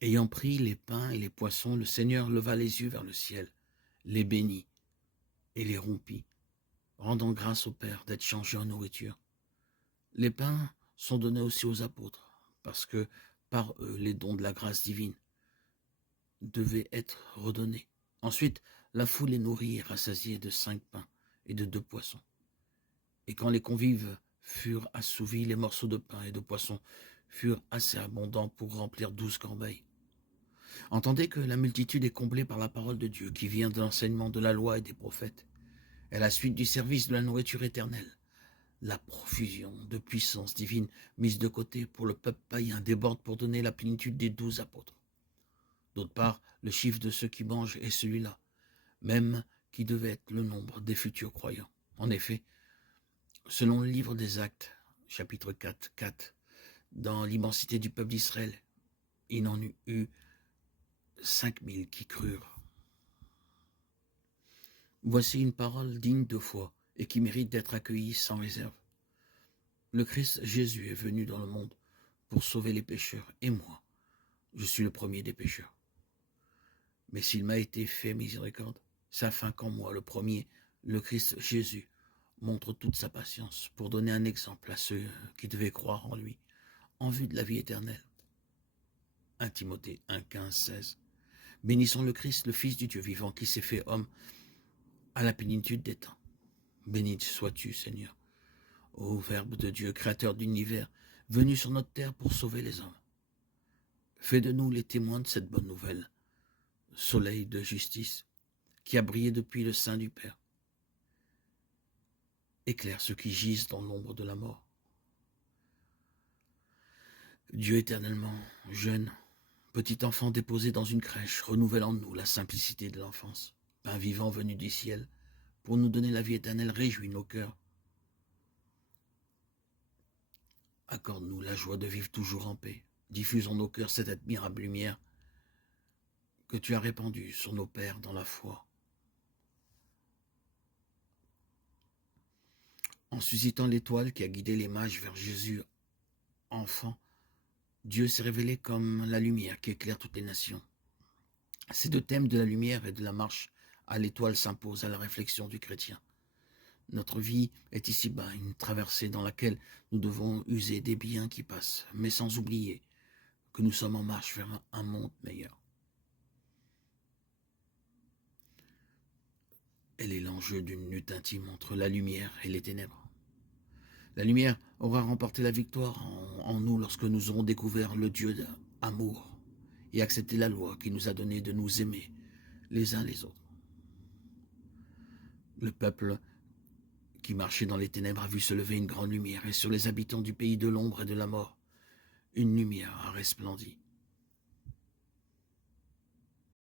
Ayant pris les pains et les poissons, le Seigneur leva les yeux vers le ciel, les bénit et les rompit, rendant grâce au Père d'être changés en nourriture. Les pains sont donnés aussi aux apôtres, parce que par eux, les dons de la grâce divine devaient être redonnés. Ensuite, la foule est nourrie et rassasiée de 5 pains et de 2 poissons. Et quand les convives furent assouvis, les morceaux de pain et de poisson furent assez abondants pour remplir 12 corbeilles. Entendez que la multitude est comblée par la parole de Dieu qui vient de l'enseignement de la loi et des prophètes, et à la suite du service de la nourriture éternelle. La profusion de puissance divine mise de côté pour le peuple païen déborde pour donner la plénitude des 12 apôtres. D'autre part, le chiffre de ceux qui mangent est celui-là, même qui devait être le nombre des futurs croyants. En effet, selon le livre des Actes, chapitre 4, dans l'immensité du peuple d'Israël, il en eut 5000 qui crurent. Voici une parole digne de foi et qui mérite d'être accueillie sans réserve. Le Christ Jésus est venu dans le monde pour sauver les pécheurs, et moi, je suis le premier des pécheurs. Mais s'il m'a été fait miséricorde, c'est afin qu'en moi, le premier, le Christ Jésus, montre toute sa patience pour donner un exemple à ceux qui devaient croire en lui, en vue de la vie éternelle. 1 Timothée 1, 15, 16. Bénissons le Christ, le Fils du Dieu vivant, qui s'est fait homme à la plénitude des temps. Béni sois-tu, Seigneur, ô Verbe de Dieu, créateur de l'univers, venu sur notre terre pour sauver les hommes. Fais de nous les témoins de cette bonne nouvelle, soleil de justice, qui a brillé depuis le sein du Père. Éclaire ceux qui gisent dans l'ombre de la mort. Dieu éternellement jeune, petit enfant déposé dans une crèche, renouvelle en nous la simplicité de l'enfance. Pain vivant venu du ciel, pour nous donner la vie éternelle, réjouis nos cœurs. Accorde-nous la joie de vivre toujours en paix. Diffuse en nos cœurs cette admirable lumière que tu as répandue sur nos pères dans la foi. En suscitant l'étoile qui a guidé les mages vers Jésus, enfant, Dieu s'est révélé comme la lumière qui éclaire toutes les nations. Ces deux thèmes de la lumière et de la marche à l'étoile s'imposent à la réflexion du chrétien. Notre vie est ici-bas une traversée dans laquelle nous devons user des biens qui passent, mais sans oublier que nous sommes en marche vers un monde meilleur. Elle est l'enjeu d'une lutte intime entre la lumière et les ténèbres. La lumière aura remporté la victoire en nous lorsque nous aurons découvert le Dieu d'amour et accepté la loi qui nous a donné de nous aimer les uns les autres. Le peuple qui marchait dans les ténèbres a vu se lever une grande lumière, et sur les habitants du pays de l'ombre et de la mort, une lumière a resplendi.